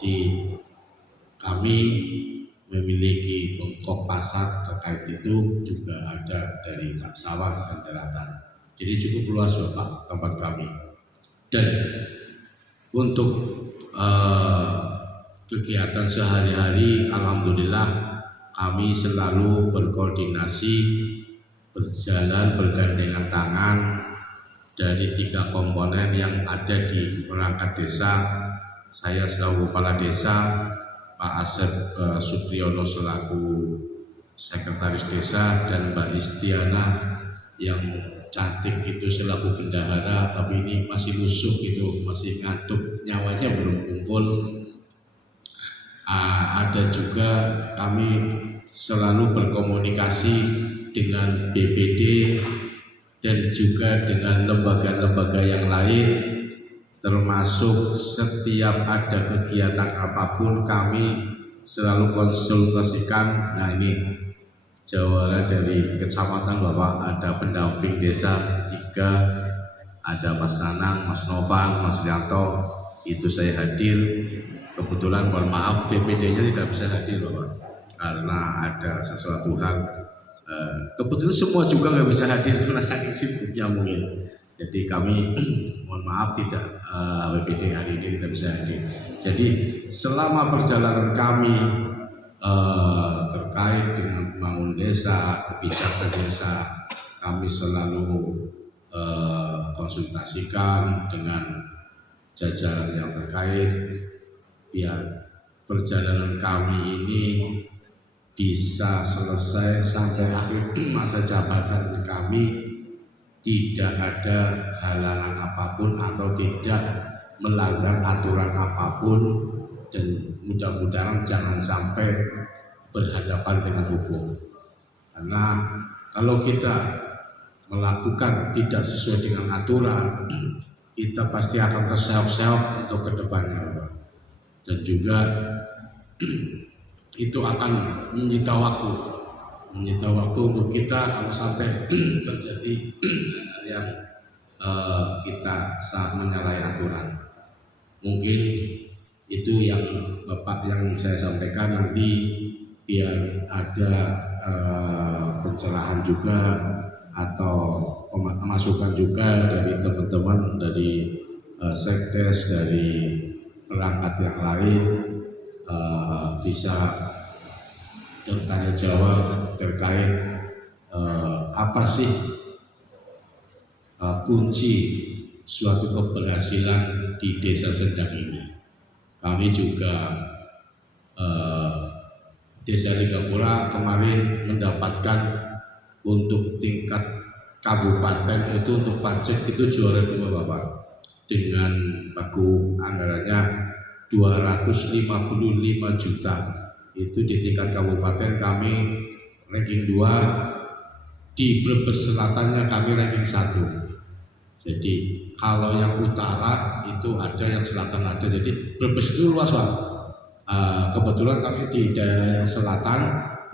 Jadi kami memiliki bengkok pasar terkait itu juga ada dari sawah dan daratan. Jadi cukup luas Bapak tempat kami. Dan untuk kegiatan sehari-hari alhamdulillah kami selalu berkoordinasi, berjalan bergandengan tangan dari 3 komponen yang ada di perangkat desa. Saya selaku kepala desa, Pak Asep Supriyono selaku sekretaris desa, dan Mbak Istiana yang cantik itu selaku bendahara, tapi ini masih lusuh gitu, masih ngantuk, nyawanya belum kumpul. Ada juga kami selalu berkomunikasi dengan BPD dan juga dengan lembaga-lembaga yang lain, termasuk setiap ada kegiatan apapun kami selalu konsultasikan. Nah ini jawara dari kecamatan Bapak, ada pendamping desa 3, ada Mas Nanang, Mas Novan, Mas Rianto, itu saya hadir. Kebetulan mohon maaf DPD-nya tidak bisa hadir Bapak, karena ada sesuatu hal. Kebetulan semua juga nggak bisa hadir karena saking sibuknya mungkin. Jadi kami mohon maaf tidak WPD hari ini tidak bisa hadir. Jadi selama perjalanan kami terkait dengan pembangunan desa, kebijakan desa, kami selalu konsultasikan dengan jajaran yang terkait biar perjalanan kami ini bisa selesai sampai akhir masa jabatan kami, tidak ada halangan apapun atau tidak melanggar aturan apapun, dan mudah-mudahan jangan sampai berhadapan dengan hukum. Karena kalau kita melakukan tidak sesuai dengan aturan, kita pasti akan terseok-seok untuk kedepannya, dan juga itu akan menyita waktu untuk kita kalau sampai terjadi yang kita saat menyalahi aturan. Mungkin itu yang Bapak yang saya sampaikan, nanti biar ada pencerahan juga atau masukan juga dari teman-teman dari sekdes, dari perangkat yang lain, bisa bertanya jawab terkait apa sih kunci suatu keberhasilan di Desa Sendang ini. Kami juga Desa Ligapura kemarin mendapatkan untuk tingkat kabupaten itu untuk pajak itu juara 2 Bapak, dengan pagu anggarannya 255 juta. Itu di tingkat kabupaten kami ranking 2, di Brebes Selatannya kami ranking 1. Jadi kalau yang utara itu ada, yang selatan ada, jadi Brebes itu luas Pak. Kebetulan kami di daerah yang selatan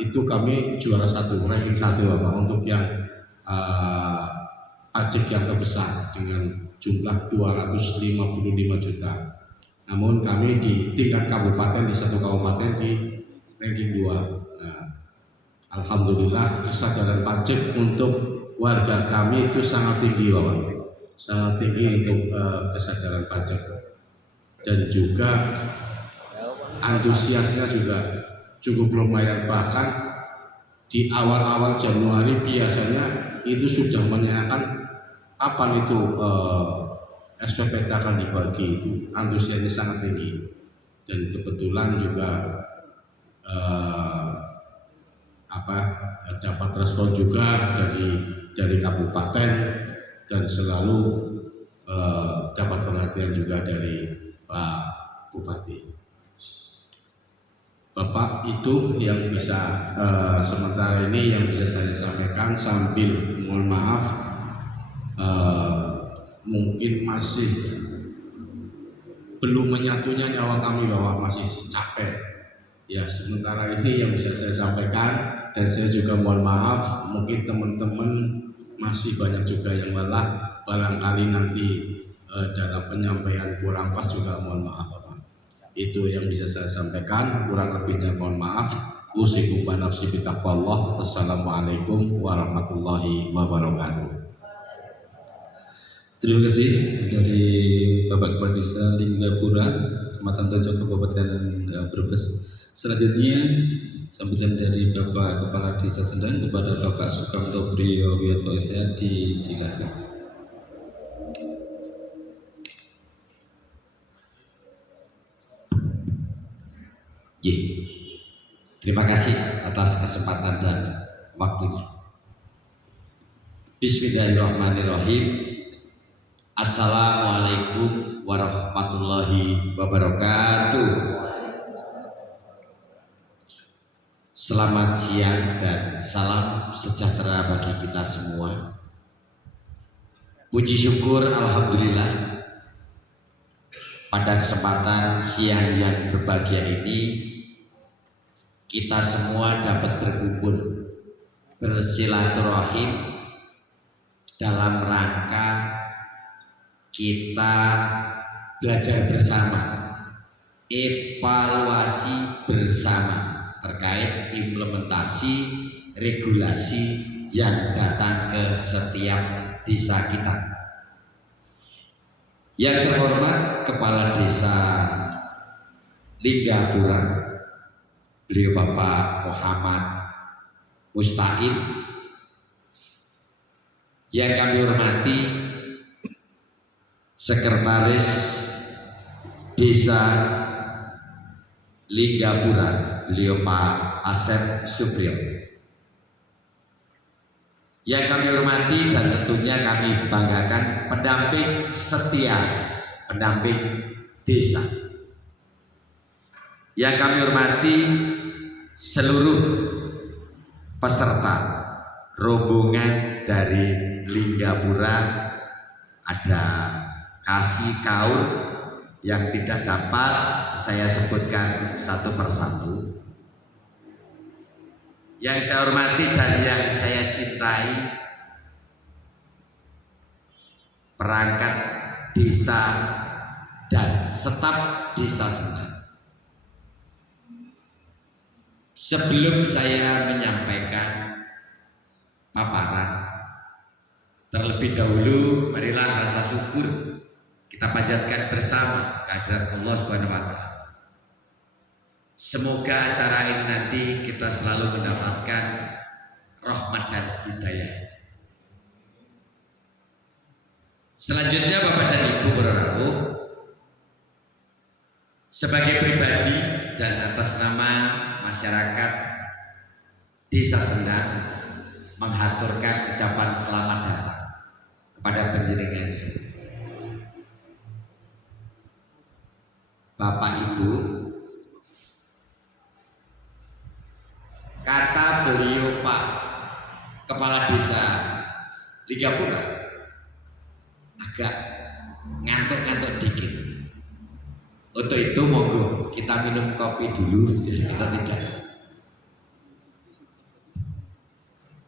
itu kami juara 1, ranking 1 Bapak, untuk yang pajak yang terbesar dengan jumlah 255 juta. Namun kami di tingkat kabupaten, di satu kabupaten di ranking 2. Nah, alhamdulillah kesadaran pajak untuk warga kami itu sangat tinggi Bapak, sangat tinggi untuk kesadaran pajak, dan juga antusiasnya juga cukup lumayan. Bahkan di awal-awal Januari biasanya itu sudah menanyakan kapan itu SPPT akan dibagi, itu antusiasnya sangat tinggi. Dan kebetulan juga dapat respon juga dari kabupaten, dan selalu dapat perhatian juga dari Pak Bupati. Bapak, itu yang bisa sementara ini yang bisa saya sampaikan, sambil mohon maaf mungkin masih belum menyatunya nyawa kami bahwa masih capek. Ya, sementara ini yang bisa saya sampaikan, dan saya juga mohon maaf mungkin teman-teman masih banyak juga yang barangkali nanti dalam penyampaian kurang pas juga mohon maaf Bapak. Itu yang bisa saya sampaikan, kurang lebihnya mohon maaf. Usikum wa nafsi bitaqwallah. Wassalamualaikum warahmatullahi wabarakatuh. Terima kasih dari Bapak Kepala Desa Linggapura, Kecamatan Tojok, Kabupaten Brebes. Selanjutnya sambutan dari Bapak Kepala Desa Sendang kepada Bapak Sukamto Priyo Wiyoto SH disilakan. Terima kasih atas kesempatan dan waktunya. Bismillahirrahmanirrahim. Assalamualaikum warahmatullahi wabarakatuh. Selamat siang dan salam sejahtera bagi kita semua. Puji syukur alhamdulillah, pada kesempatan siang yang berbahagia ini kita semua dapat berkumpul bersilaturahim dalam rangka kita belajar bersama, evaluasi bersama terkait implementasi regulasi yang datang ke setiap desa kita. Yang terhormat Kepala Desa Linggapura, beliau Bapak Muhammad Mustaqim. Yang kami hormati Sekretaris Desa Linggapura, beliau Pak Asep Supriyo. Yang kami hormati dan tentunya kami banggakan pendamping setia, pendamping desa. Yang kami hormati seluruh peserta rombongan dari Linggapura, ada kasih kaul yang tidak dapat saya sebutkan satu persatu. Yang saya hormati dan yang saya cintai, perangkat desa dan staf desa Sendang. Sebelum saya menyampaikan paparan, terlebih dahulu marilah rasa syukur kita panjatkan bersama kehadirat Allah Subhanahu wa Ta'ala. Semoga acara ini nanti kita selalu mendapatkan rahmat dan hidayah. Selanjutnya Bapak dan Ibu Berarabu, sebagai pribadi dan atas nama masyarakat Desa Sendang menghaturkan ucapan selamat datang kepada panjenengan semua. Bapak Ibu, kata beliau Pak Kepala Desa Linggapura agak ngantuk-ngantuk dikit. Untuk itu monggo kita minum kopi dulu, kita tidak.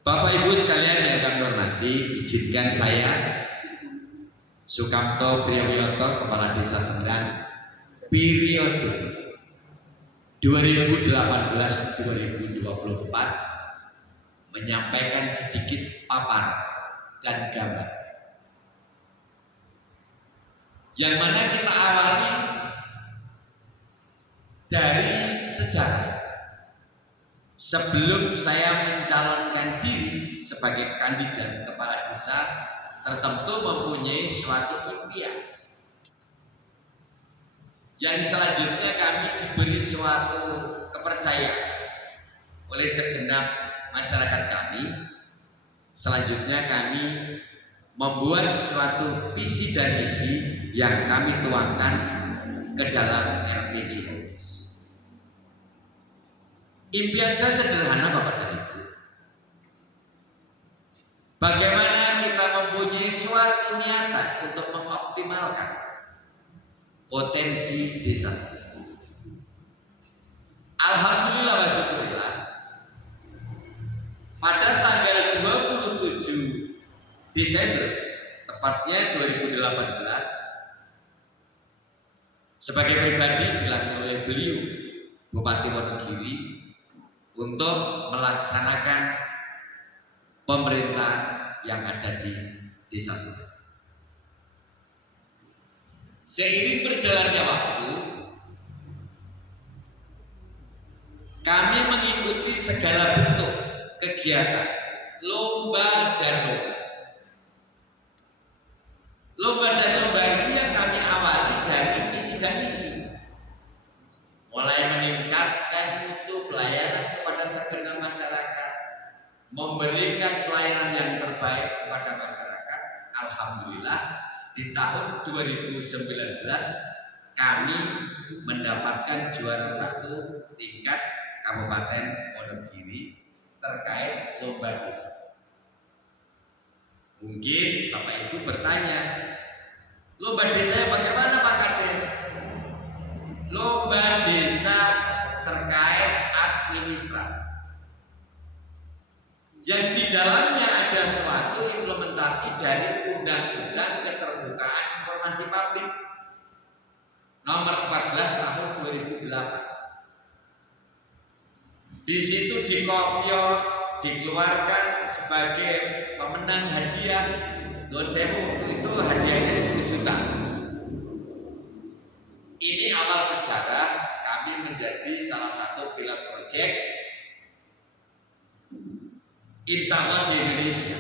Bapak Ibu sekalian yang kami hormati, izinkan saya Sukamto Priyo Wiyoto, Kepala Desa Sendang, periode 2018-2024 menyampaikan sedikit paparan dan gambar yang mana kita awali dari sejarah. Sebelum saya mencalonkan diri sebagai kandidat kepala desa, tertentu mempunyai suatu impian. Yang selanjutnya kami diberi suatu kepercayaan oleh segenap masyarakat kami. Selanjutnya kami membuat suatu visi dan misi yang kami tuangkan ke dalam RPG. Impian saya sederhana Bapak dan Ibu. Bagaimana kita mempunyai suatu niatan untuk mengoptimalkan potensi desa. Alhamdulillah wa syukurillah, pada tanggal 27 Desember tepatnya 2018, sebagai pribadi dilatih oleh beliau Bupati Wonogiri untuk melaksanakan pemerintah yang ada di desa Sendang. Seiring berjalannya waktu, kami mengikuti segala bentuk kegiatan lomba dan lomba. Lomba dan lomba ini yang kami awali dari misi dan misi, mulai meningkatkan mutu pelayanan kepada segenap masyarakat, memberikan pelayanan yang terbaik kepada masyarakat. Alhamdulillah di tahun 2019 kami mendapatkan juara 1 tingkat Kabupaten Wonogiri terkait lomba desa. Mungkin Bapak Ibu bertanya, lomba desa bagaimana Pak Kades? Lomba desa terkait administrasi, yang di dalamnya ada suatu implementasi dari Undang-Undang Keterbukaan Informasi Publik nomor 14 tahun 2008. Di situ dikopior, dikeluarkan sebagai pemenang hadiah. Don sewu waktu itu hadiahnya 10 juta. Ini awal sejarah kami menjadi salah satu pilot project insya Allah di Indonesia.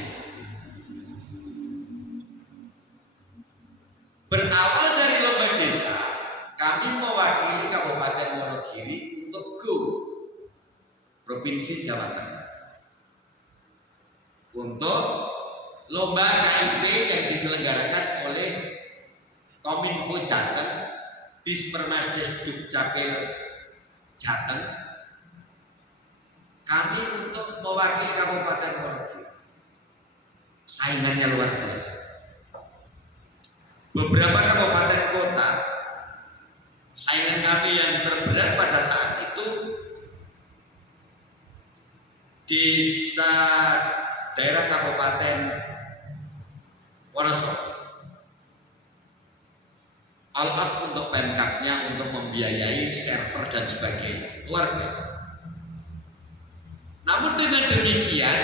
Berawal dari lomba desa, kami mewakili Kabupaten Wonogiri untuk go Provinsi Jawa Tengah untuk lomba KIP yang diselenggarakan oleh Kominfo Jateng, Dispermasdes Dukcapil Jateng. Kami untuk mewakili Kabupaten Wonogiri. Saingannya luar biasa. Beberapa kabupaten kota, saingan kami yang terberat pada saat itu desa daerah Kabupaten Wonosobo. All out untuk Pemkabnya untuk membiayai server dan sebagainya, luar biasa. Namun dengan demikian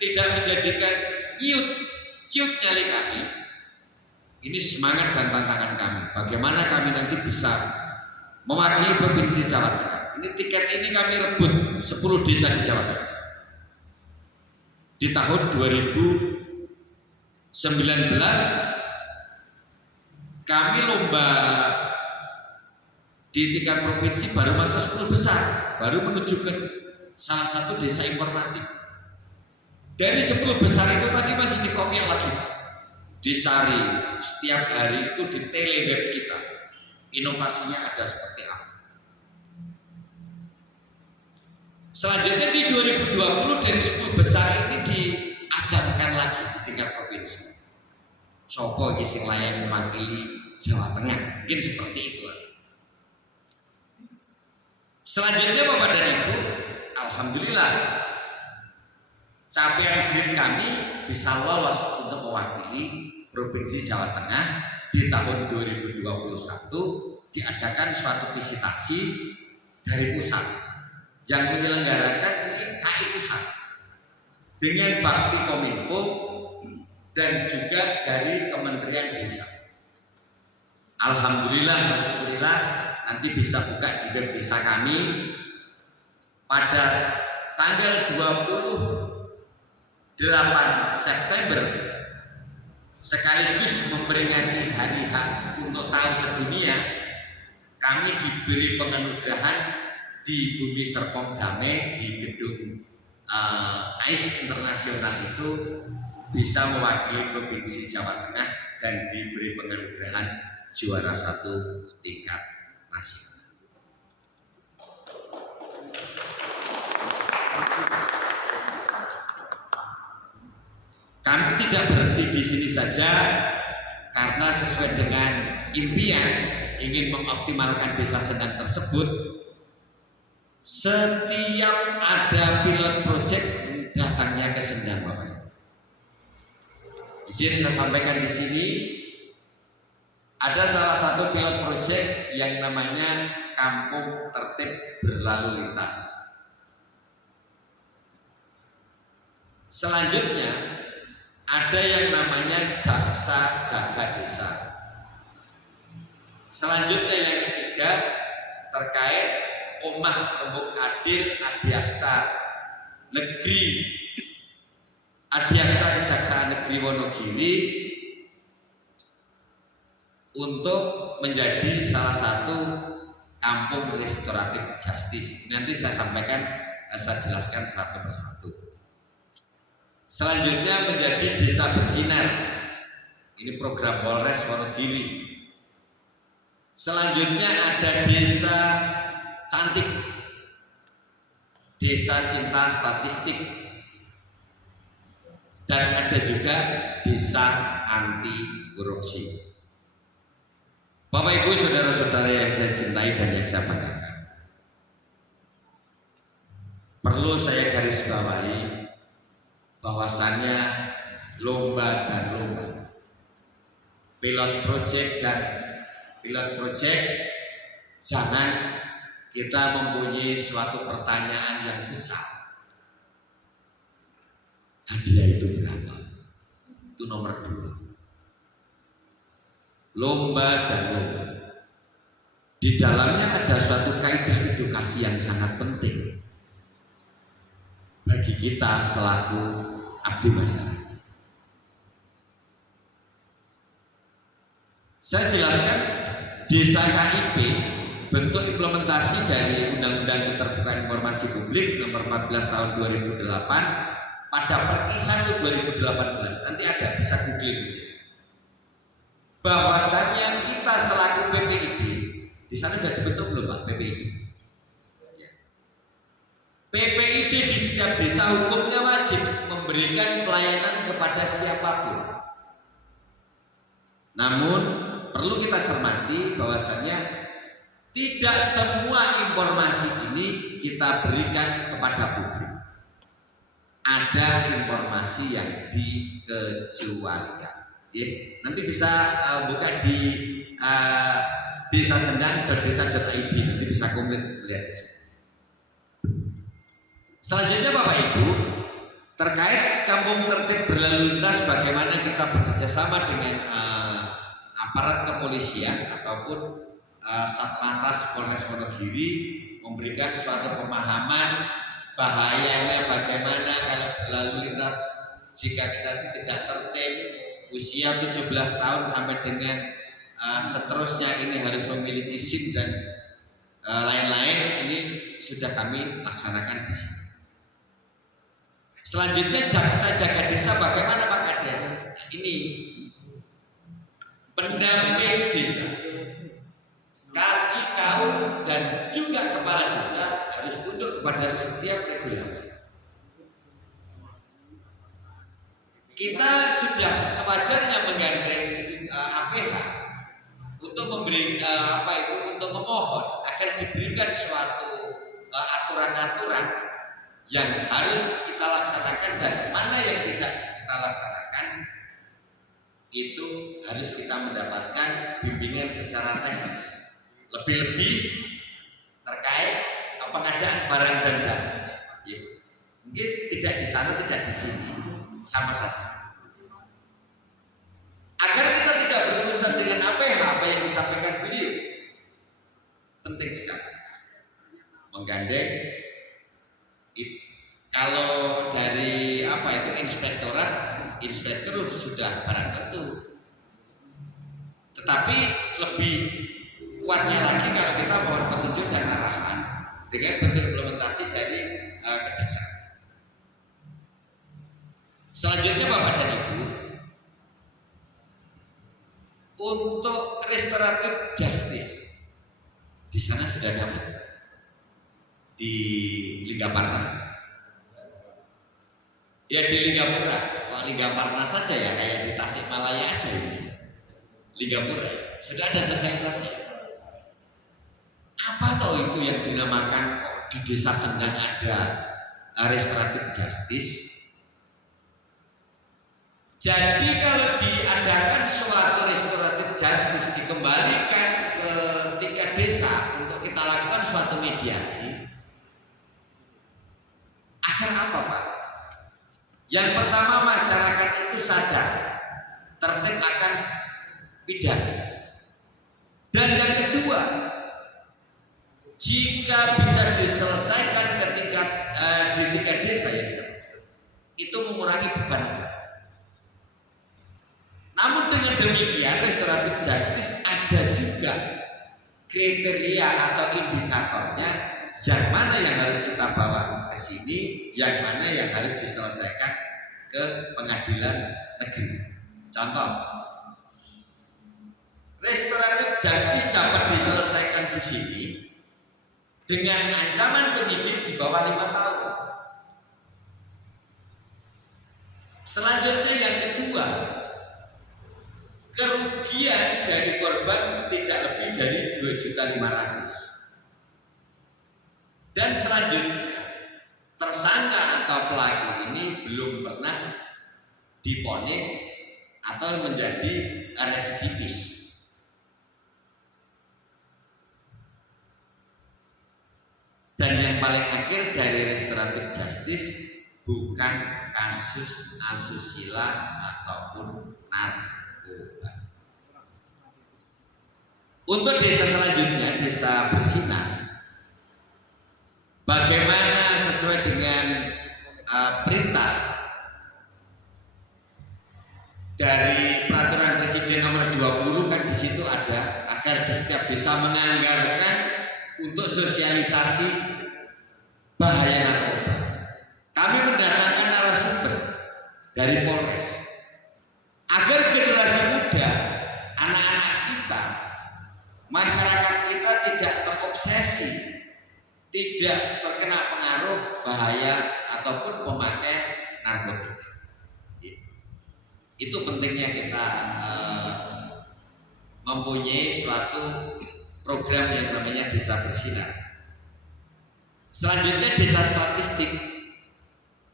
tidak menjadikan ciut nyali kami. Ini semangat dan tantangan kami. Bagaimana kami nanti bisa mewakili Provinsi Jawa Tengah. Ini tiket ini kami rebut 10 desa di Jawa Tengah. Di tahun 2019 kami lomba di tingkat provinsi baru masuk 10 besar, baru menuju ke salah satu desa informatif. Dari 10 besar itu tadi masih dikopiak lagi, dicari setiap hari itu di teleweb kita, inovasinya ada seperti apa. Selanjutnya di 2020 dari 10 besar ini diajarkan lagi di tingkat provinsi. Sopo sing layak mewakili Jawa Tengah, mungkin seperti itu. Selanjutnya Bapak dan Ibu, alhamdulillah capaian grade kami bisa lolos untuk mewakili Provinsi Jawa Tengah. Di tahun 2021 diadakan suatu visitasi dari pusat yang menyelenggarakan ini KI Pusat dengan bakti Kominfo dan juga dari Kementerian Desa. Alhamdulillah, masyaallah, nanti bisa buka di web desa kami pada tanggal 28 September sekaligus memperingati Hari Hak untuk Tahun Sedunia. Kami diberi penganugerahan di Bumi Serpong Damai di gedung AIS Internasional itu bisa mewakili Provinsi Jawa Tengah dan diberi penganugerahan juara 1 tingkat nasional. Kami tidak berhenti di sini saja, karena sesuai dengan impian ingin mengoptimalkan desa Sendang tersebut. Setiap ada pilot project datangnya ke Sendang, Bapak. Izin saya sampaikan di sini, ada salah satu pilot project yang namanya Kampung Tertib Berlalu Lintas. Selanjutnya ada yang namanya Jaksa Jaga Desa. Selanjutnya yang ketiga terkait Omah Rembuk Adil Adiaksa Negeri Adiaksa Kejaksaan Negeri Wonogiri untuk menjadi salah satu kampung restoratif justice. Nanti saya sampaikan, saya jelaskan satu persatu. Selanjutnya menjadi desa bersinar. Ini program Polres Wonogiri. Selanjutnya ada desa cantik, desa cinta statistik, dan ada juga desa anti korupsi. Bapak Ibu saudara-saudara yang saya cintai dan yang saya banggakan, perlu saya garis bawahi bahwasannya lomba dan lomba, pilot project dan pilot project, jangan kita mempunyai suatu pertanyaan yang besar. Hadiah itu berapa? Itu nomor 2. Lomba dan lomba, di dalamnya ada suatu kaidah edukasi yang sangat penting bagi kita selaku abdi masyarakat. Saya jelaskan, desa KIP bentuk implementasi dari Undang-Undang Keterbukaan Informasi Publik Nomor 14 Tahun 2008 pada Perki 1 2018. Nanti ada, bisa googling. Bahwasannya kita selaku PPID, di sana sudah dibentuk belum Pak PPID? Ya. PPID di setiap desa hukumnya wajib memberikan pelayanan kepada siapapun. Namun perlu kita cermati bahwasannya tidak semua informasi ini kita berikan kepada publik. Ada informasi yang dikecualikan. Ya, nanti bisa buka di desasendang.desa.id, nanti bisa komplit lihat. Selanjutnya Bapak Ibu, terkait kampung tertib berlalu lintas, bagaimana kita bekerja sama dengan aparat kepolisian ataupun Satlantas Polres Wonogiri memberikan suatu pemahaman bahayanya bagaimana kalau berlalu lintas jika kita tidak tertib. Usia 17 tahun sampai dengan seterusnya ini harus memiliki SIM dan lain-lain, ini sudah kami laksanakan di sini. Selanjutnya Jaksa Jaga Desa, bagaimana Pak Kades? Ini pendamping desa, kasih tahu dan juga kepala desa harus tunduk kepada setiap regulasi. Kita sudah sewajarnya menggandeng APH untuk memberi untuk memohon agar diberikan suatu aturan-aturan yang harus kita laksanakan dan mana yang tidak kita laksanakan, itu harus kita mendapatkan bimbingan secara teknis, lebih-lebih terkait pengadaan barang dan jasa. Ya. Mungkin tidak di sana, tidak di sini, sama saja. Agar kita tidak berurusan dengan apa yang disampaikan beliau, penting sekali menggandeng. Kalau dari inspektor sudah barang tentu, tetapi lebih kuatnya lagi kalau kita mohon petunjuk dan arahan dengan bentuk implementasi dari kejaksaan. Selanjutnya Bapak dan Ibu, untuk restoratif justice di sana sudah dapat di Linggaparna. Ya di Linggapura, kalau Linggaparna saja ya kayak di Tasikmalaya aja ini. Linggapura sudah ada sosialisasi. Apa toh itu yang dinamakan di Desa Sendang ada restoratif justice? Jadi kalau diadakan suatu restoratif justice, dikembalikan ke tingkat desa untuk kita lakukan suatu mediasi, agar apa Pak? Yang pertama, masyarakat itu sadar tertib akan pidana. Dan yang kedua, jika bisa diselesaikan di tingkat desa ya, itu mengurangi beban negara. Namun dengan demikian restoratif justice ada juga kriteria atau indikatornya, yang mana yang harus kita bawa ke sini, yang mana yang harus diselesaikan ke pengadilan negeri. Contoh, restoratif justice dapat diselesaikan di sini dengan ancaman penyidik di bawah 5 tahun. Selanjutnya yang kedua, kerugian dari korban tidak lebih dari 2.500.000. Dan selanjutnya, tersangka atau pelaku ini belum pernah divonis atau menjadi residivis. Dan yang paling akhir dari restoratif justice, bukan kasus asusila ataupun narkoba. Untuk desa selanjutnya, desa bersinar, bagaimana sesuai dengan perintah dari peraturan Presiden nomor 20 kan di situ ada, agar di setiap desa menganggarkan untuk sosialisasi bahaya narkoba. Kami mendatangkan narasumber dari Polres agar generasi muda, anak-anak kita, masyarakat kita tidak terobsesi, tidak terkena pengaruh bahaya ataupun pemakai narkotika. Itu pentingnya kita mempunyai suatu program yang namanya Desa Bersinar. Selanjutnya desa statistik.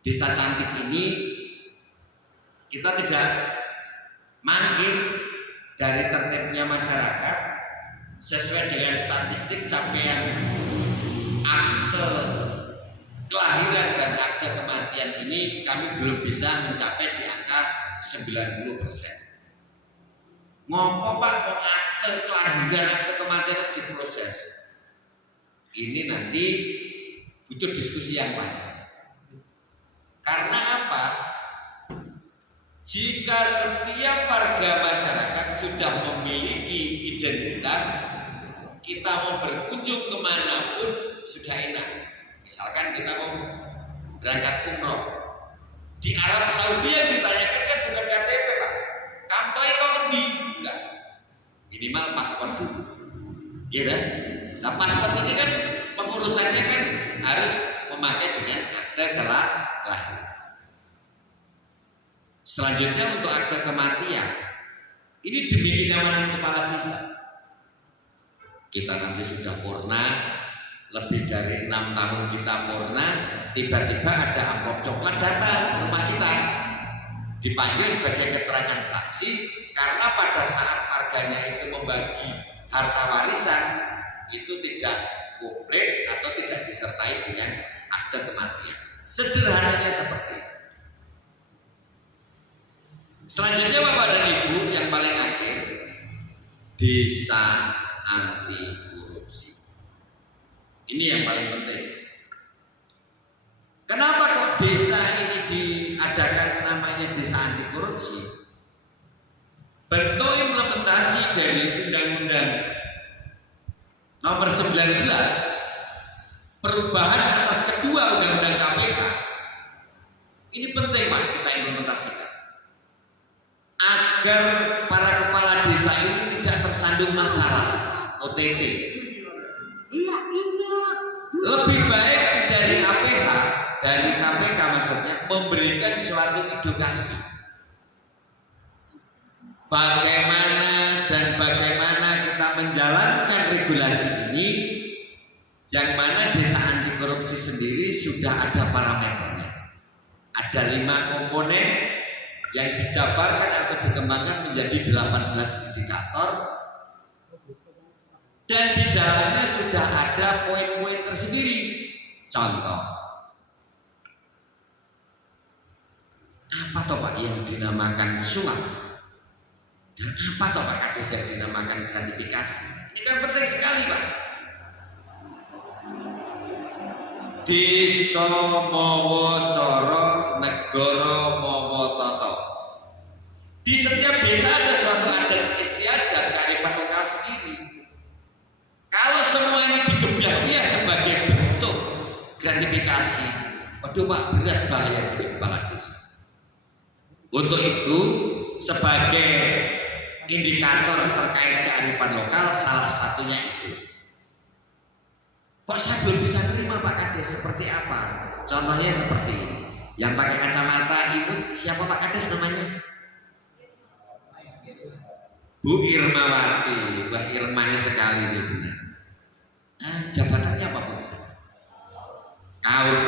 Desa cantik ini kita tidak manggil dari tertibnya masyarakat sesuai dengan statistik capaian akte kelahiran dan akte kematian ini, kami belum bisa mencapai di angka 90%. Ngopo Pak, kok akte kelahiran, akte kematian diproses? Ini nanti butuh diskusi yang panjang. Karena apa? Jika setiap warga masyarakat sudah memiliki identitas, kita mau berkunjung kemanapun sudah enak. Misalkan kita mau berangkat umroh di Arab Saudi, yang ditanyakan kan bukan KTP Pak, kampoi kok ngendi? Enggak, minimal paspor dulu, ya kan? Nah paspor ini kan pengurusannya kan harus memakai dengan akte kelahiran. Selanjutnya untuk akte kematian, ini demi kenyamanan kepala desa. Kita nanti sudah purna, lebih dari 6 tahun kita purna, tiba-tiba ada amplop coklat datang ke rumah kita, dipanggil sebagai keterangan saksi, karena pada saat warganya itu membagi harta warisan itu tidak komplit atau tidak disertai dengan akte kematian. Sederhananya seperti itu. Selanjutnya Bapak dan Ibu, yang paling akhir, desa anti korupsi. Ini yang paling penting. Kenapa kok desa ini diadakan namanya desa anti korupsi? Bentuk implementasi dari Undang-Undang nomor 19, perubahan atas kedua Undang-Undang KPK. Ini penting Pak kita implementasikan, agar para kepala desa ini tidak tersandung masalah OTT. Lebih baik dari APH, dari KPK maksudnya, memberikan suatu edukasi bagaimana kita menjalankan regulasi ini, yang mana desa anti korupsi sendiri sudah ada parameternya. Ada 5 komponen yang dijabarkan atau dikembangkan menjadi 18 indikator, dan di dalamnya sudah ada poin-poin tersendiri. Contoh, apa toh Pak yang dinamakan suap, dan apa toh Pak Kades yang dinamakan gratifikasi? Ini kan penting sekali Pak. Desa mawa cara, negara mawa tata. Di setiap desa ada suatu adat istiadat kearifan lokal sendiri. Kalau semua ini digebyah ya sebagai bentuk gratifikasi, waduh Pak, berat bahaya jadi kepala desa. Untuk itu, sebagai indikator terkait kearifan lokal, salah satunya itu. Kok saya belum bisa terima Pak Kades, seperti apa? Contohnya seperti ini. Yang pakai kacamata itu siapa Pak Kades namanya? Bu Irmawati. Wah, Irmani sekali ini benar. Jabatannya apa Bu? Kaur.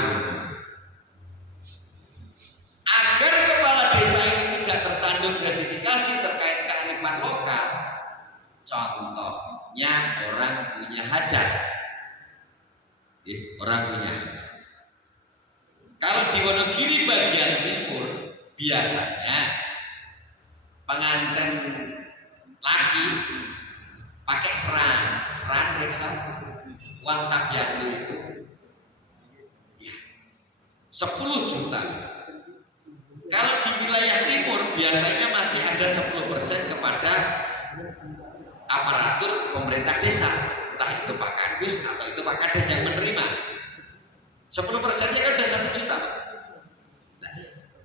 Agar kepala desa ini tidak tersandung gratifikasi terkait kearifan lokal, contohnya orang punya hajat. Orang punya hajat. Kalau di Wonogiri bagian timur biasanya pengantin laki pakai seran reksa uang sabiandu itu ya, 10 juta. Kalau di wilayah timur biasanya masih ada 10% kepada aparatur pemerintah desa, entah itu Pak Kandus atau itu Pak Kades yang menerima. 10%-nya kan udah 1 juta. Nah,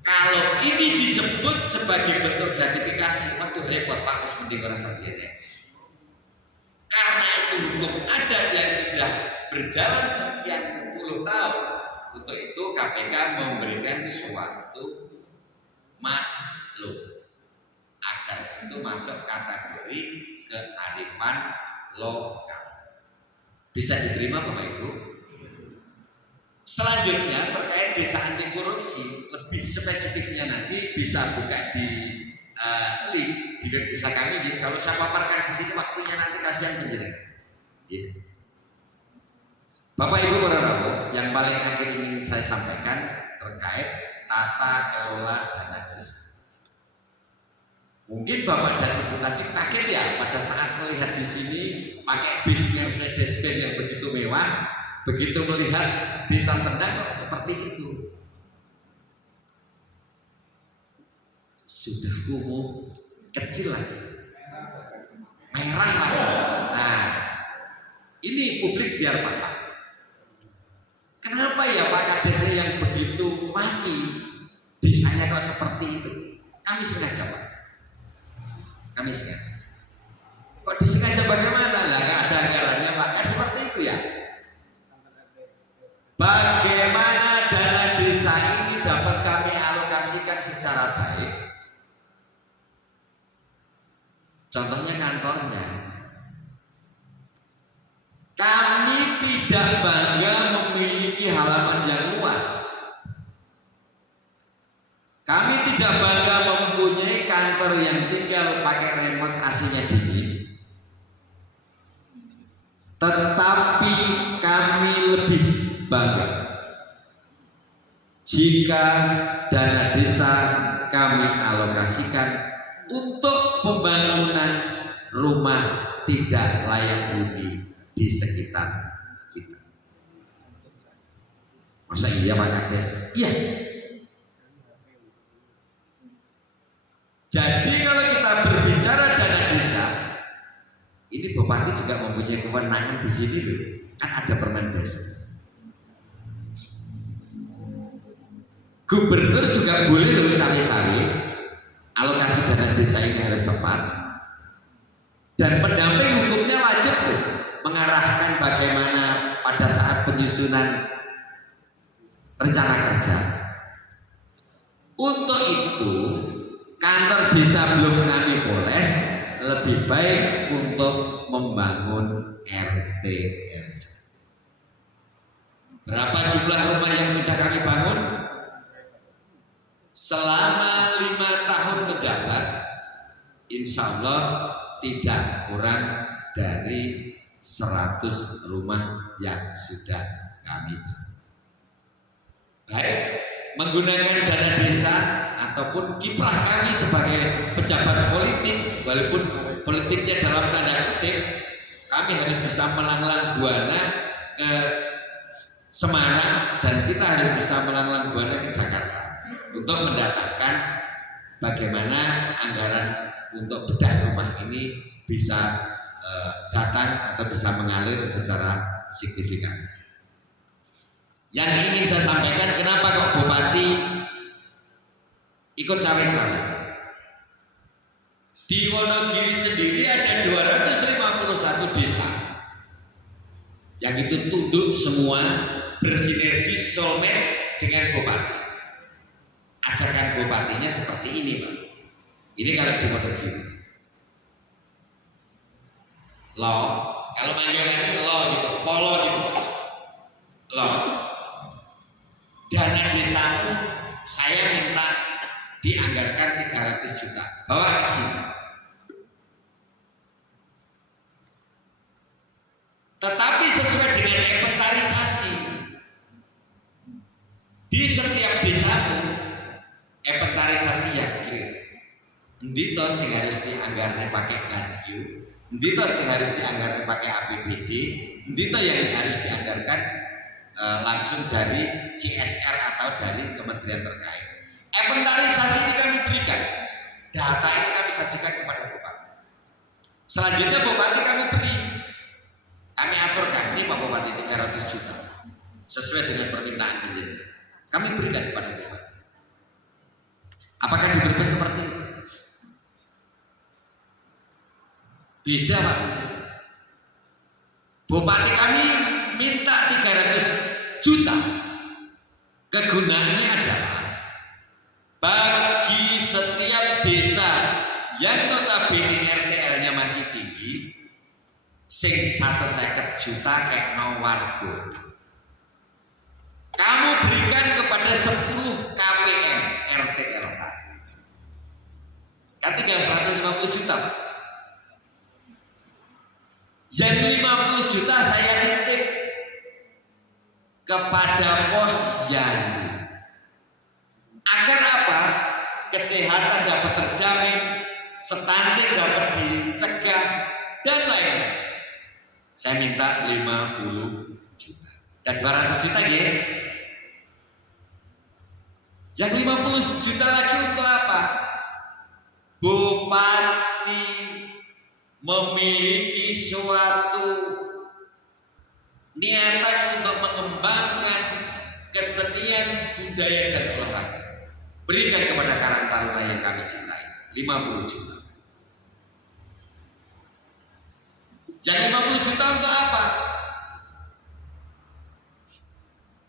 kalau ini disebut sebagai bentuk gratifikasi, waduh repot Pak, harus mending orang sendiri. Karena itu hukum adat yang sudah berjalan sekian puluh tahun. Untuk itu KPK memberikan suatu maklum agar itu masuk kategori kearifan lokal. Bisa diterima Bapak Ibu? Selanjutnya terkait desa anti korupsi, lebih spesifiknya nanti bisa buka di link di web desa kami. Kalau saya paparkan di sini waktunya nanti kasihan penjelasan. Ya. Bapak Ibu para tamu, yang paling akhir ingin saya sampaikan terkait tata kelola dana desa. Mungkin Bapak dan Ibu tadi kaget ya pada saat melihat di sini pakai bis Mercedes-Benz yang begitu mewah, begitu melihat desa Sendang kok seperti itu. Sudah kumuh, kecil lagi, merah lagi. Nah, ini publik biar paham. Kenapa ya Pak Kades yang begitu maki desanya kok seperti itu? Kami sengaja Pak. Kami sengaja. Kok disengaja bagaimana? Lah nggak ada anggarannya Pak. Kan seperti itu ya. Bagaimana dana desa ini dapat kami alokasikan secara baik? Contohnya kantornya. Kami tidak bangga memiliki halaman yang luas. Kami tidak bangga mempunyai kantor yang tinggal pakai remote AC-nya dingin. Tetapi kami lebih bangga jika dana desa kami alokasikan untuk pembangunan rumah tidak layak huni di sekitar kita. Masa iya Pak Kades? Iya. Jadi kalau kita berbicara dana desa, ini Bupati juga mempunyai kewenangan di sini loh. Kan ada Permendes. Gubernur juga boleh loh cari-cari alokasi dana desa ini harus tepat. Dan pendamping hukumnya wajib loh mengarahkan bagaimana pada saat penyusunan rencana kerja. Untuk itu kantor desa belum kami poles, lebih baik untuk membangun RT. Berapa jumlah rumah yang sudah kami bangun? Selama 5 tahun insya Allah tidak kurang dari 100 rumah yang sudah kami baik menggunakan dana desa ataupun kiprah kami sebagai pejabat politik, walaupun politiknya dalam tanda kutip, kami harus bisa melanglang buana ke Semarang dan kita harus bisa melanglang buana ke Jakarta untuk mendatangkan bagaimana anggaran untuk bedah rumah ini bisa datang atau bisa mengalir secara signifikan. Yang ingin saya sampaikan, kenapa kok Bupati ikut cawe-cawe? Di Wonogiri sendiri ada 251 desa yang itu tunduk semua, bersinergi soulmate dengan Bupati. Ajakan Bupatinya seperti ini, Pak. Ini kalau di Wonogiri. Lo, kalau manggilannya lo gitu, polo gitu, lo. Dana desaku saya minta dianggarkan 300 juta, bawa ke sini. Tetapi sesuai dengan inventarisasi di setiap desamu, inventarisasi yang clear. Ndito sing harus dianggarkan pakai ganju, ndito sing harus dianggarkan pakai APBD, ndito yang harus dianggarkan langsung dari CSR atau dari kementerian terkait. Inventarisasi ini kami berikan, data ini kami sajikan kepada Bupati. Selanjutnya Bupati kami beri, kami aturkan, ini Pak Bupati 300 juta sesuai dengan permintaan penjenengan. Kami berikan kepada Bupati. Apakah di Brebes seperti itu? Beda, Pak. Bupati kami minta 300 juta. Kegunaannya adalah bagi setiap desa yang notabene RTL-nya masih tinggi, sing 150 juta kayak no warga. Kamu berikan kepada 10 KPM RTL. Kan tinggal 150 juta. Yang 50 juta saya titip kepada posyandu. Agar apa? Kesehatan dapat terjamin, stunting dapat dicegah, dan lainnya. Saya minta 50 juta. Dan 200 juta ya. Yang 50 juta lagi untuk apa? Bupati memiliki suatu niatan untuk mengembangkan kesenian, budaya, dan olahraga. Berikan kepada Karang Taruna yang kami cintai 50 juta. Yang 50 juta untuk apa?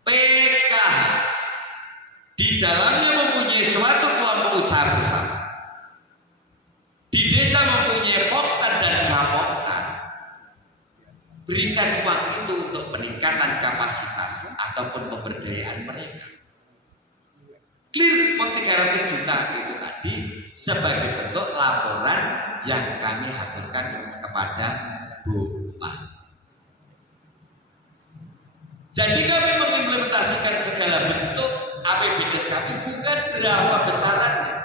PKH di dalamnya mempunyai suatu kelompok usaha bersama. Di desa mempunyai Poktan dan Gapoktan. Berikan uang itu untuk peningkatan kapasitas ataupun pemberdayaan mereka. Clear 300 juta itu tadi sebagai bentuk laporan yang kami aturkan kepada Bupati. Jadi kami mengimplementasikan segala bentuk APBD kami, bukan berapa besarannya,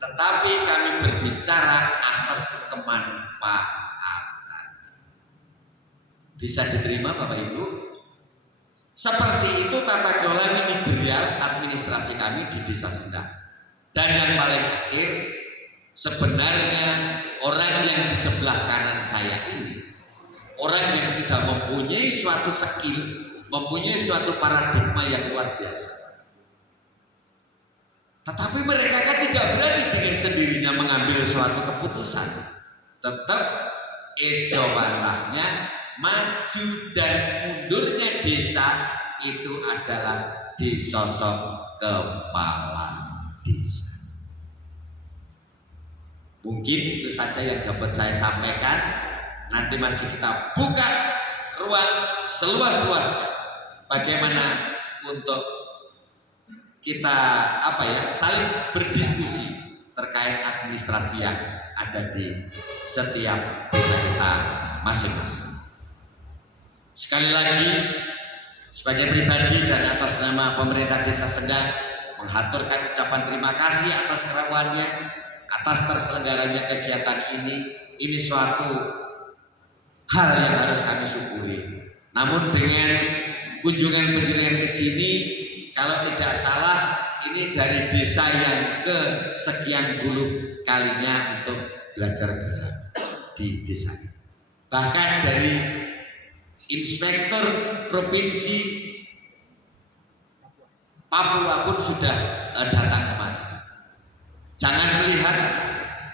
tetapi kami berbicara asas kemanfaatan. Bisa diterima Bapak Ibu? Seperti itu tata kelola manajerial administrasi kami di Desa Sendang. Dan yang paling akhir, sebenarnya orang yang di sebelah kanan saya ini, orang yang sudah mempunyai suatu skill, mempunyai suatu paradigma yang luar biasa. Tetapi mereka kan tidak berani dengan sendirinya mengambil suatu keputusan. Tetap ejo bantahnya, maju dan mundurnya desa itu adalah di sosok kepala desa. Mungkin itu saja yang dapat saya sampaikan. Nanti masih kita buka ruang seluas-luasnya bagaimana untuk kita saling berdiskusi terkait administrasi yang ada di setiap desa kita masing-masing. Sekali lagi, sebagai pribadi dan atas nama pemerintah Desa Sendang menghaturkan ucapan terima kasih atas kerawannya, atas terselenggaranya kegiatan ini. Ini suatu hal yang harus kami syukuri. Namun dengan kunjungan penjenengan ke sini, kalau tidak salah ini dari desa yang ke sekian puluh kalinya untuk belajar bersama di desa ini. Bahkan dari Inspektur Provinsi Papua pun sudah datang kemari. Jangan melihat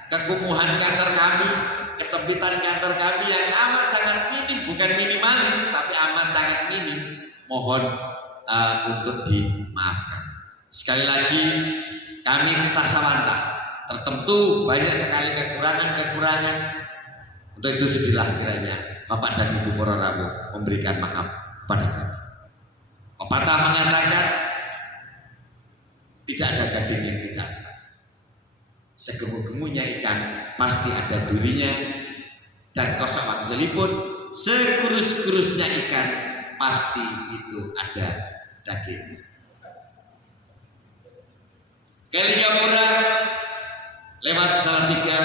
kekumuhan kantor kami, kesempitan kantor kami yang amat sangat minim, bukan minimalis, tapi amat sangat minim. Mohon untuk dimaafkan. Sekali lagi, kami kita sawanta, tertentu banyak sekali kekurangan-kekurangan. Untuk itu sudilah kiranya Bapak dan Ibu para rawuh memberikan maaf kepada kami. Pepatah mengatakan tidak ada gading yang tidak ada. Segemu-gemunya ikan pasti ada durinya, dan kosok makselipun sekurus-kurusnya ikan pasti itu ada daging. Kelingapura lewat Salatiga,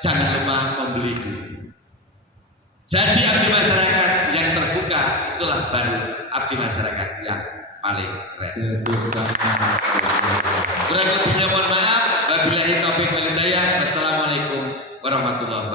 jangan lupa membeli dulu. Jadi abdi masyarakat yang terbuka itulah baru abdi masyarakat yang paling keren. Kurang lebihnya mohon maaf. Wabillahi taufiq wal hidayah. Wassalamualaikum warahmatullahi